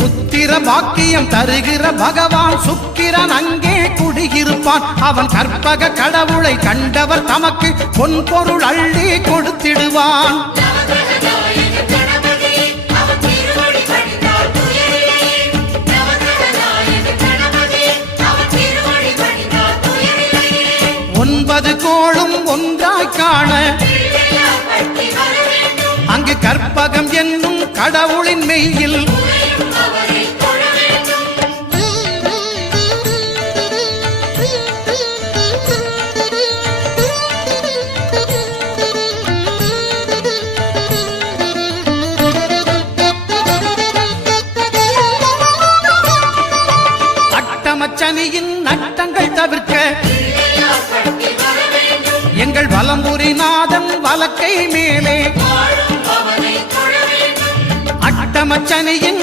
புத்திர பாக்கியம் தருகிற பகவான் சுக்கிரன் அங்கே குடியிருப்பான். அவன் கற்பக கடவுளை கண்டவர் தமக்கு பொன் பொருள் அள்ளி கொடுத்திடுவான். ஒன்பது கோளும் ஒன்றாய் காண அங்கு கற்பகம் என்னும் கடவுளின் மெய்யில் அட்டமச்சனியின் நட்டங்கள் தவிர்க்க எங்கள் வலம்புரிநாதன் வலக்கை மேலே அட்டமச்சனியின்